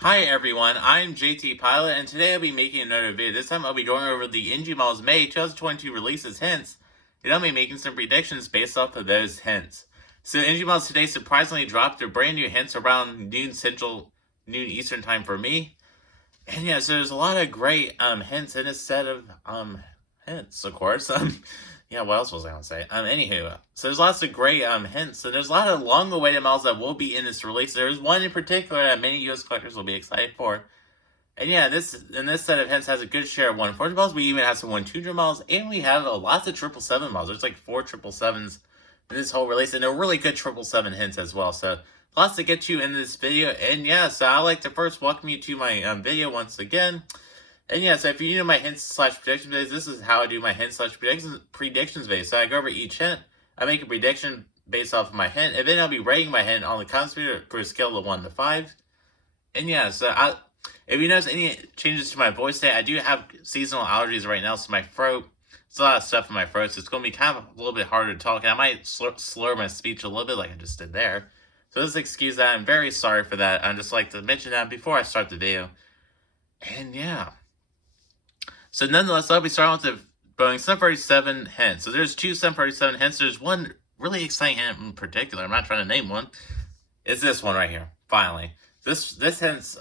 Hi everyone, I'm JT Pilot, and today I'll be making another video. This time I'll be going over the NG Models May 2022 releases hints, and I'll be making some predictions based off of those hints. So NG Models today surprisingly dropped their brand new hints around noon Eastern time for me. And yeah, so there's a lot of great hints in this set of hints, of course. Yeah, what else was I gonna say? Anywho, so there's lots of great hints, and there's a lot of long-awaited models that will be in this release. There's one in particular that many U.S. collectors will be excited for. And yeah, this set of hints has a good share of 140 models. We even have some 120 models, and we have lots of 777 models. There's like 4 777s in this whole release, and they're really good 777 hints as well. So lots to get you in this video. And yeah, so I'd like to first welcome you to my video once again. And yeah, so if you're new to my hints slash predictions videos, this is how I do my hints slash predictions videos. So I go over each hint, I make a prediction based off of my hint, and then I'll be rating my hint on the computer for a scale of 1 to 5. And yeah, so if you notice any changes to my voice today, I do have seasonal allergies right now, so my throat, there's a lot of stuff in my throat, so it's going to be kind of a little bit harder to talk, and I might slur my speech a little bit like I just did there. So just excuse that. I'm very sorry for that. I'd just like to mention that before I start the video. And yeah. So nonetheless, I'll be starting with the Boeing 737 hint. So there's 2 737 hints. There's one really exciting hint in particular. I'm not trying to name one. It's this one right here. Finally, this hint's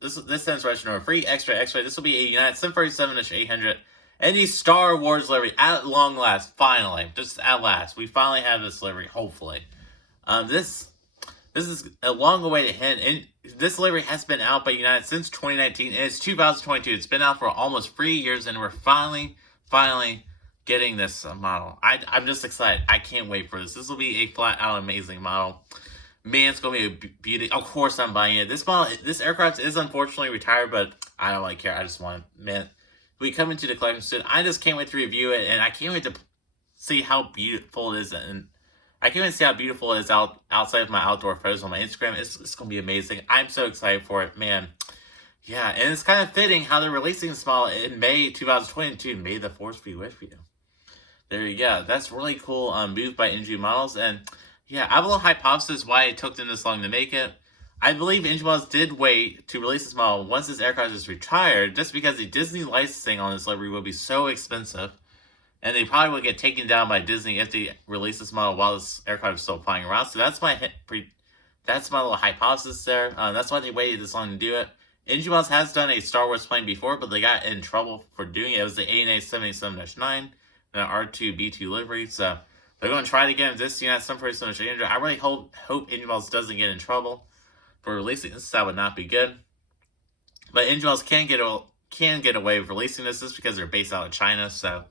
this hint's register number 3 X-ray. This will be a United 737-800 and the Star Wars livery at long last. Finally, just at last, we finally have this livery. Hopefully, this is a long-awaited hint, and this livery has been out by United since 2019, and it's 2022. It's been out for almost 3 years, and we're finally getting this model. I'm just excited. I can't wait for this. This will be a flat-out amazing model. Man, it's going to be a beauty. Of course I'm buying it. This aircraft is unfortunately retired, but I don't really care. I just want it. Man, we come into the collection soon. I just can't wait to review it, and I can't wait to see how beautiful it is, and I can't even see how beautiful it is outside of my outdoor photos on my Instagram. It's going to be amazing. I'm so excited for it, man. Yeah, and it's kind of fitting how they're releasing this model in May 2022. May the Force be with you. There you go. That's really cool move by NG Models. And yeah, I have a little hypothesis why it took them this long to make it. I believe NG Models did wait to release this model once this aircraft is retired, just because the Disney licensing on this livery would be so expensive. And they probably would get taken down by Disney if they release this model while this aircraft is still flying around. So that's my little hypothesis there. That's why they waited this long to do it. NG Models has done a Star Wars plane before, but they got in trouble for doing it. It was the ANA 787-9, and an R2B2 livery. So they're going to try it again. This United 737-800. I really hope NG Models doesn't get in trouble for releasing this. That would not be good. But NG Models can get away with releasing this just because they're based out of China. So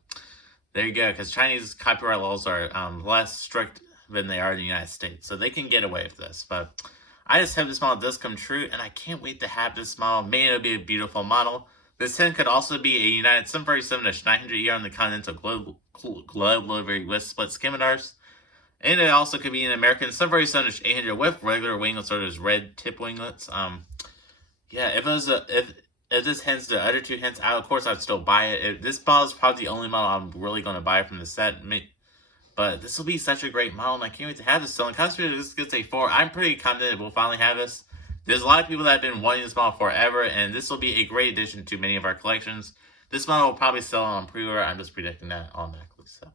there you go, because Chinese copyright laws are less strict than they are in the United States. So they can get away with this. But I just hope this model does come true, and I can't wait to have this model. May it be a beautiful model. This 10 could also be a United 737-900 year on the Continental Globe livery with split skimitars. And it also could be an American 737-800 with regular winglets or those red tip winglets. Yeah, if this hints the other 2 hints, of course I'd still buy it. This model is probably the only model I'm really going to buy from the set. But this will be such a great model, and I can't wait to have this. So in considering this gets a 4, I'm pretty confident we'll finally have this. There's a lot of people that have been wanting this model forever, and this will be a great addition to many of our collections. This model will probably sell on pre-order. I'm just predicting that automatically. So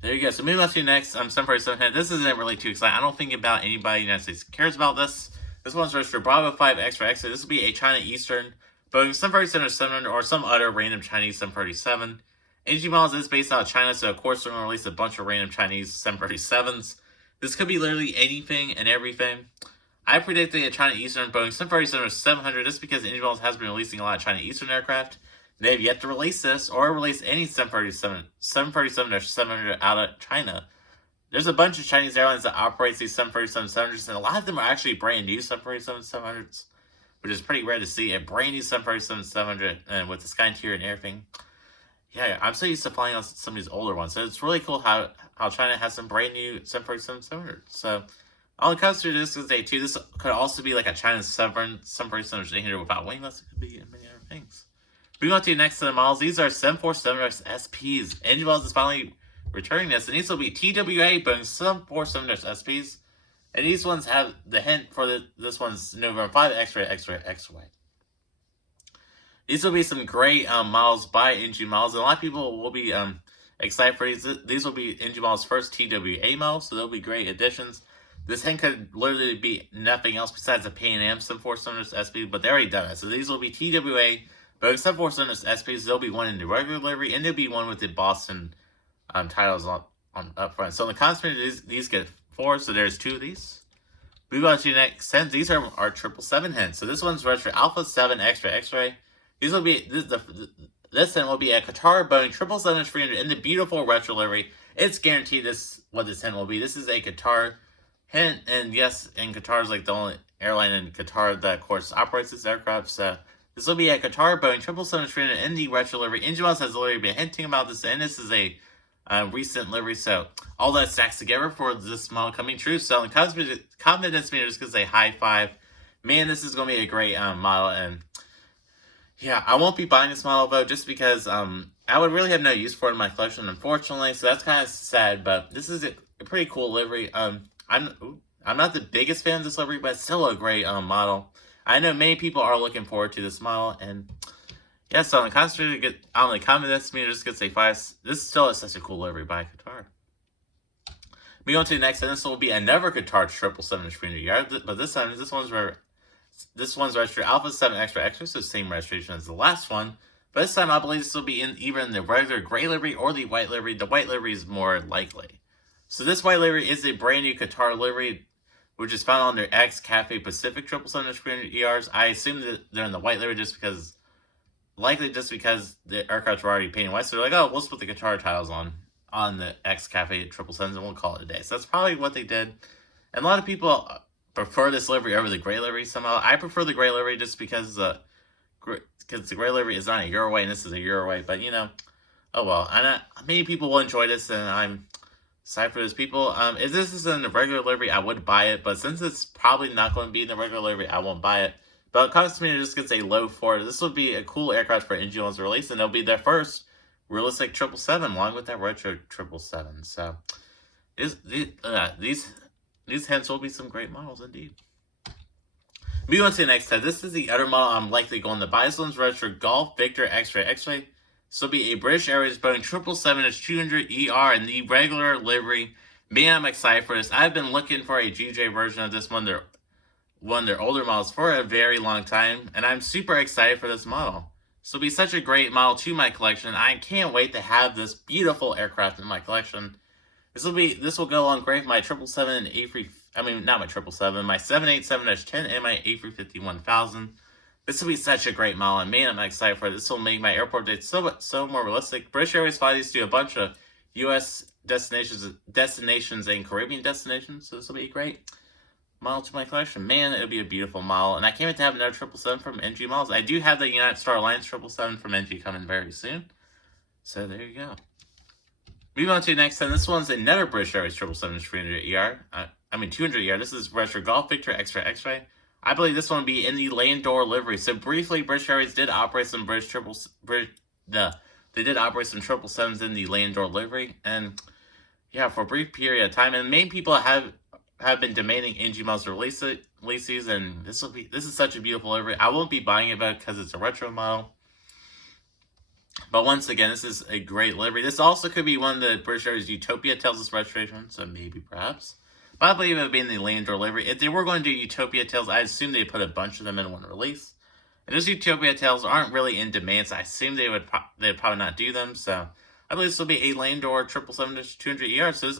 there you go. So moving on to the next 747. This isn't really too exciting. I don't think about anybody in the United States cares about this. This one's registered Bravo 5 X-ray. This will be a China Eastern Boeing 737-700 or some other random Chinese 737. NG Models is based out of China, so of course they're going to release a bunch of random Chinese 737s. This could be literally anything and everything. I predicted a China Eastern Boeing 737-700 just because NG Models has been releasing a lot of China Eastern aircraft. They have yet to release this or release any 737-700 out of China. There's a bunch of Chinese airlines that operates these 737-700s, and a lot of them are actually brand new 737-700s, which is pretty rare to see. A brand new 737-700 and with the sky interior and everything. Yeah, I'm so used to flying on some of these older ones, so it's really cool how China has some brand new 737-700s. So all it comes to this is day 2. This could also be like a China 737-800 without winglets. It could be many other things. Moving on to the next set of models. These are 747 SPs. NG Models is finally returning this, and these will be TWA Boeing 747 SPs. And these ones have the hint for this one's November 5 X-ray, X-ray, X-ray. These will be some great models by NG Models, and a lot of people will be excited for these. These will be NG Models' first TWA models, so they'll be great additions. This hint could literally be nothing else besides a Pan-Am Sim 4 Cylinders SP, but they already done it. So these will be TWA, but except for Cylinders SPs, there'll be one in the regular livery, and there'll be one with the Boston titles on up front. So in the Consummate, these get 4, so there's 2 of these. Move on to the next hint. These are our 777 hints. So this one's retro Alpha 7 X-ray, X-ray. These will be this hint will be a Qatar Boeing 777-300 in the beautiful retro livery. It's guaranteed what this hint will be. This is a Qatar hint, and yes, and Qatar is like the only airline in Qatar that, of course, operates this aircraft. So this will be a Qatar Boeing 777-300 in the retro livery. NG Models has literally been hinting about this, and this is a recent livery. So all that stacks together for this model coming true. So in confidence meter, just gonna say high 5. Man, this is gonna be a great model, and yeah, I won't be buying this model though, just because I would really have no use for it in my collection, unfortunately. So that's kind of sad, but this is a pretty cool livery. I'm not the biggest fan of this livery, but it's still a great model. I know many people are looking forward to this model, and yeah, so on the confidence meter, just gonna say 5. This still is such a cool livery by Qatar. We go on to the next, and this will be another Qatar 777-300 but this time this one's registered Alpha 7 Extra Extra, so same registration as the last one. But this time I believe this will be in either in the regular gray livery or the white livery. The white livery is more likely. So this white livery is a brand new Qatar livery, which is found on their X Cafe Pacific 777-300 ERs. I assume that they're in the white livery just because the aircraft were already painted white. So they're like, oh, we'll put the Qatar tiles on the X Cafe 777s and we'll call it a day. So that's probably what they did. And a lot of people prefer this livery over the gray livery somehow. I prefer the gray livery just because the gray livery is not a Euro way and this is a Euro way. But, you know, oh well. Many people will enjoy this, and I'm excited for those people. If this is in the regular livery, I would buy it. But since it's probably not going to be in the regular livery, I won't buy it. But it costs me to just get a low 4. This would be a cool aircraft for NG Models to release, and it'll be their first realistic 777 along with that retro 777. So these hints will be some great models indeed. Moving on to the next head. This is the other model I'm likely going to buy. This one's retro Golf Victor X-Ray X-Ray. This will be a British Airways Boeing 777-200ER in the regular livery. Man, I'm excited for this. I've been looking for a GJ version of this one of their older models for a very long time, and I'm super excited for this model. This will be such a great model to my collection. I can't wait to have this beautiful aircraft in my collection. This will go along great with my 777 and not my 777, my 787-10 and my A350-1000. This will be such a great model, and man, I'm excited for it. This will make my airport dates so more realistic. British Airways fly these to a bunch of U.S. destinations and Caribbean destinations, so this will be a great model to my collection. Man, it'll be a beautiful model, and I can't wait to have another 777 from NG Models. I do have the United Star Alliance 777 from NG coming very soon, so there you go. Moving on to the next one. This one's another British Airways 777-300ER. 200ER. This is retro Golf Victor X-Ray X-Ray. I believe this one will be in the Landor livery. So briefly, British Airways did operate some they did operate some 777s in the Landor livery, and yeah, for a brief period of time. And main people have been demanding NG Models to release these, and this is such a beautiful livery. I won't be buying it because it's a retro model. But once again, this is a great livery. This also could be one of the British Airways Utopia Tails registration, so maybe, perhaps. But I believe it would be in the Landor livery. If they were going to do Utopia Tails, I assume they'd put a bunch of them in one release. And those Utopia Tails aren't really in demand, so I assume they'd probably not do them. So I believe this will be a Landor 777-200ER. So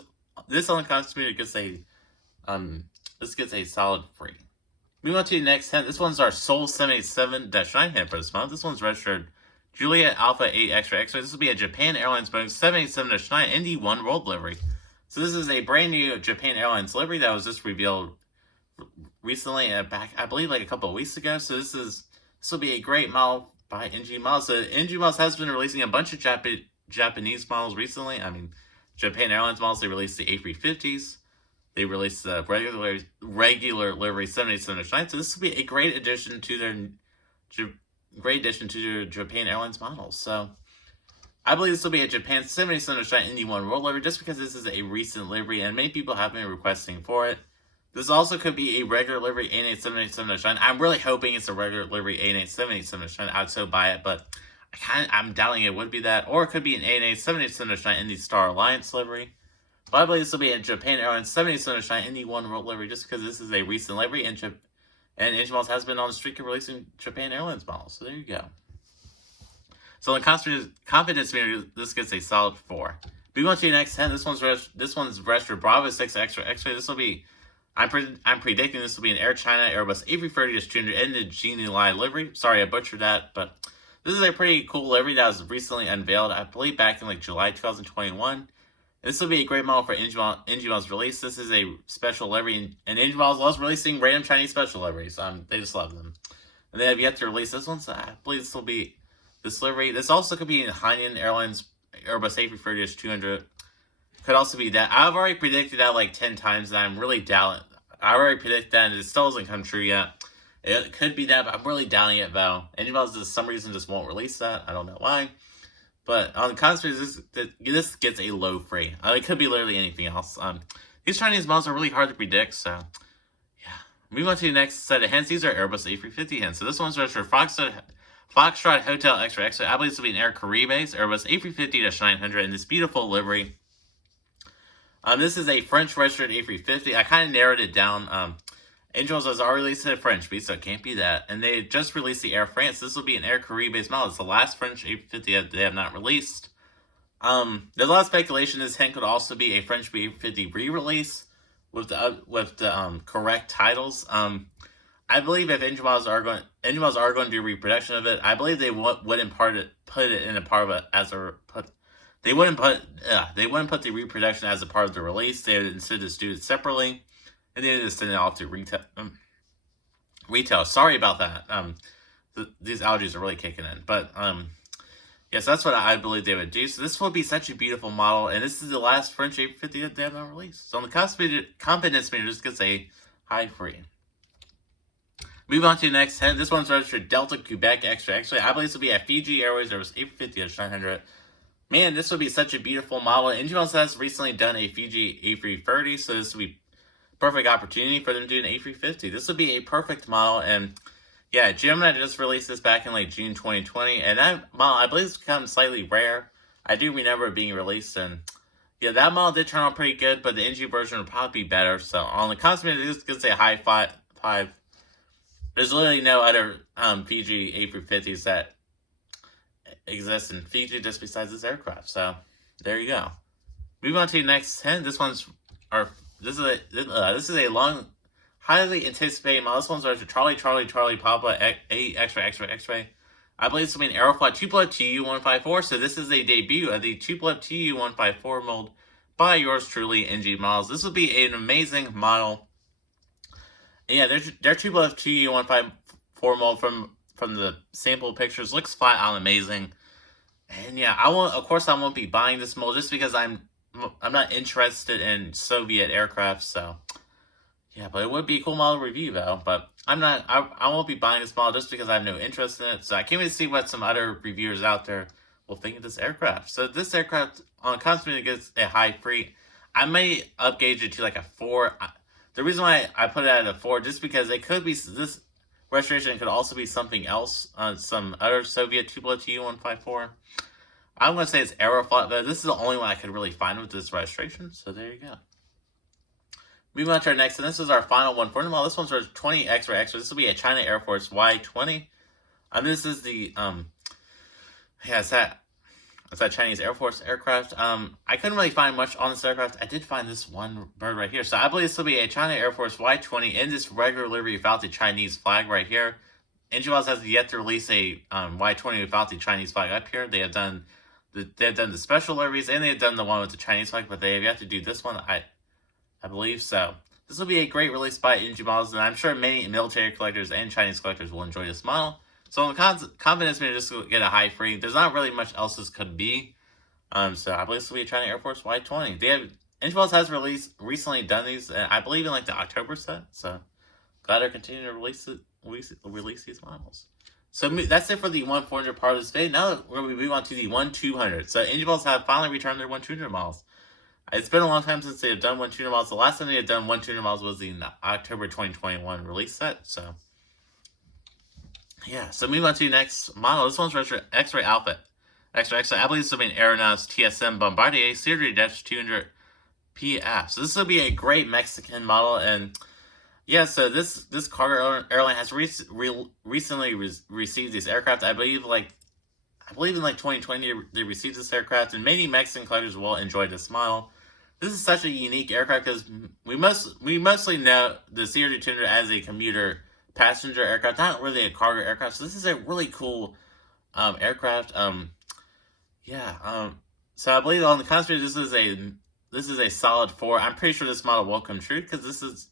this on the Constitution gets a solid 3. Moving on to the next hint. This one's our Seoul 787-9 hint for this month. This one's registered Juliet Alpha 8 X-Ray X-Ray. This will be a Japan Airlines Boeing 787-9 in the One World livery. So this is a brand new Japan Airlines livery that was just revealed recently, back I believe like a couple of weeks ago. So this will be a great model by NG Models. So NG Models has been releasing a bunch of Japanese models recently. Japan Airlines models. They released the A350s. They released the regular livery 787-9. So this will be a great addition to their Japan Airlines models. So I believe this will be a Japan 787-9 in the One World livery, just because this is a recent livery and many people have been requesting for it. This also could be a regular livery 88787 shine. I'm really hoping it's a regular livery 88787 shine. I'd so buy it, but I'm doubting it would be that. Or it could be an 88787 shine in the Star Alliance livery. But I believe this will be a Japan Airlines 77 shine in the One World livery, just because this is a recent livery, and Engine Models has been on the streak of releasing Japan Airlines models. So there you go. So in the confidence meter, this gets a solid 4. Moving on to your next 10. This one's registered Bravo 6 Extra X-ray. This will be, I'm predicting this will be an Air China Airbus A330-200 in the Genie Line livery. Sorry, I butchered that, but this is a pretty cool livery that was recently unveiled, I believe back in like July 2021. This will be a great model for Engine Models release. This is a special livery, and Engine Models loves releasing random Chinese special liveries. They just love them. And they have yet to release this one, so I believe this will be this livery. This also could be in Hainan Airlines Airbus A330-200. Could also be that. I've already predicted that like 10 times, and I'm really doubting. I already predicted that, and it still hasn't come true yet. It could be that, but I'm really doubting it, though. Engine Models, for some reason, just won't release that. I don't know why. But on the conspiracy, this gets a low 3. It could be literally anything else. These Chinese models are really hard to predict, so yeah. Moving on to the next set of hints. These are Airbus A350 hints. So this one's registered Foxtrot Hotel Extra X. I believe this will be an Air Caribes Airbus A350-900 in this beautiful livery. This is a French registered A350. I kind of narrowed it down. Angels has already released a French beat, so it can't be that. And they just released the Air France. This will be an Air Caribes model. It's the last French A350 they have not released. There's a lot of speculation this hint could also be a French B350 re-release with the correct titles. I believe if Engine Models are going to do reproduction of it, I believe they wouldn't put it in a part of it as a they wouldn't put the reproduction as a part of the release. They would instead just do it separately. And they just send it off to retail. Sorry about that. These allergies are really kicking in. But, yes, that's what I believe they would do. So this will be such a beautiful model. And this is the last French A350 that they have not released. So on the confidence meter, this gets a high 3. Move on to the next 10. This one's registered Delta Quebec Extra X-ray. I believe this will be a Fiji Airways Airbus A350-900. Man, this would be such a beautiful model. Engine Models has recently done a Fiji A330. So this would be perfect opportunity for them to do an A350. This would be a perfect model, and yeah, Gemini just released this back in like June 2020, and that model, I believe, has become slightly rare. I do remember it being released, and yeah, that model did turn out pretty good, but the NG version would probably be better. So on the consummate, this gets a high 5. There's literally no other Fiji A350s that exist in Fiji just besides this aircraft. So there you go. Moving on to the next 10. This is a long, highly anticipated model. This one's registered Charlie Papa A X-ray. I believe this will be an Aeroflot Tupolev TU-154. So this is a debut of the Tupolev TU-154 mold by yours truly, NG Models. This will be an amazing model. And yeah, their Tupolev TU-154 mold from the sample pictures looks flat out amazing. And yeah, I won't be buying this mold just because I'm not interested in Soviet aircraft, so yeah, but it would be a cool model review though. But I won't be buying this model just because I have no interest in it. So I can't wait to see what some other reviewers out there will think of this aircraft. So this aircraft on Consummate gets a high 3. I may upgauge it to like a 4. The reason why I put it at a 4 just because it could be this restoration could also be something else on some other Soviet Tupolev Tu-154. I'm going to say it's Aeroflot, but this is the only one I could really find with this registration, so there you go. Moving on to our next, and this is our final one for the model. This one's for 20 X-ray. This will be a China Air Force Y-20. This is the, it's that Chinese Air Force aircraft. I couldn't really find much on this aircraft. I did find this one bird right here. So I believe this will be a China Air Force Y-20 in this regular livery without the Chinese flag right here. Engine Models has yet to release a Y-20 without the Chinese flag up here. They have done the special liveries, and they have done the one with the Chinese flag, but they have yet to do this one, I believe. So this will be a great release by Engine Models, and I'm sure many military collectors and Chinese collectors will enjoy this model. So on the confidence meter, just get a high 3. There's not really much else this could be. So I believe this will be a China Air Force Y-20. Engine Models has recently done these, I believe in like the October set. So glad they're continuing to release these models. So that's it for the 1-400 part of this video. Now we move on to the 1-200. So Engine Models have finally returned their 1-200 models. It's been a long time since they have done 1-200 models. The last time they had done 1-200 models was the October 2021 release set. So, yeah. So, moving on to the next model. This one's for X-Ray Alpha. X-Ray. I believe this will be an Aeronauts TSM Bombardier Series-200 PF. So, this will be a great Mexican model. And, yeah, so this cargo airline has recently received these aircraft. I believe in 2020 they received this aircraft, and many Mexican collectors will enjoy this model. This is such a unique aircraft because we mostly know the CRJ-200 as a commuter passenger aircraft, not really a cargo aircraft. So this is a really cool aircraft. So I believe on the conspiracy this is a solid 4. I'm pretty sure this model will come true because this is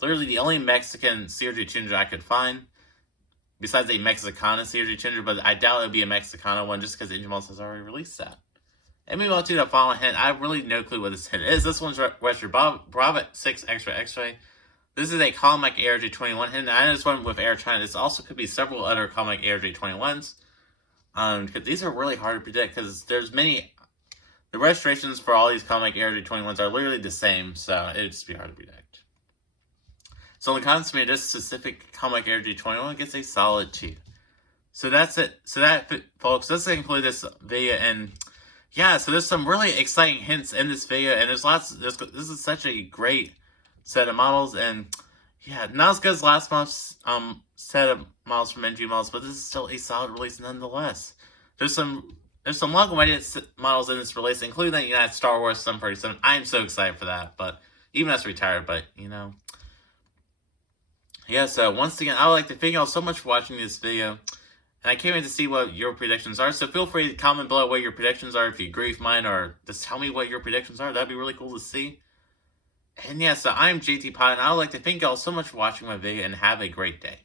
literally the only Mexican CRJ-200 I could find. Besides a Mexicana CRJ-200, but I doubt it would be a Mexicana one just because Engine Models has already released that. And moving on to the following hint, I have really no clue what this hint is. This one's Western Bravo 6 X-Ray. This is a Colmec ARJ21 hint. I know this one with Air China. This also could be several other Colmec ARJ21s. Because these are really hard to predict because there's many. The registrations for all these Colmec ARJ21s are literally the same, so it'd just be hard to predict. So in the consummate, this specific Colmec ARJ21 gets a solid 2. So that's it. So that, folks, this includes this video, and yeah, so there's some really exciting hints in this video, and there's lots. This is such a great set of models, and yeah, not as good as last month's set of models from NG Models, but this is still a solid release nonetheless. There's some long-awaited models in this release, including that United Star Wars 747. I am so excited for that, but even as retired, but you know. Yeah, so once again, I would like to thank you all so much for watching this video. And I can't wait to see what your predictions are. So feel free to comment below what your predictions are if you agree with mine, or just tell me what your predictions are. That'd be really cool to see. And yeah, so I'm JT Pod, and I would like to thank you all so much for watching my video, and have a great day.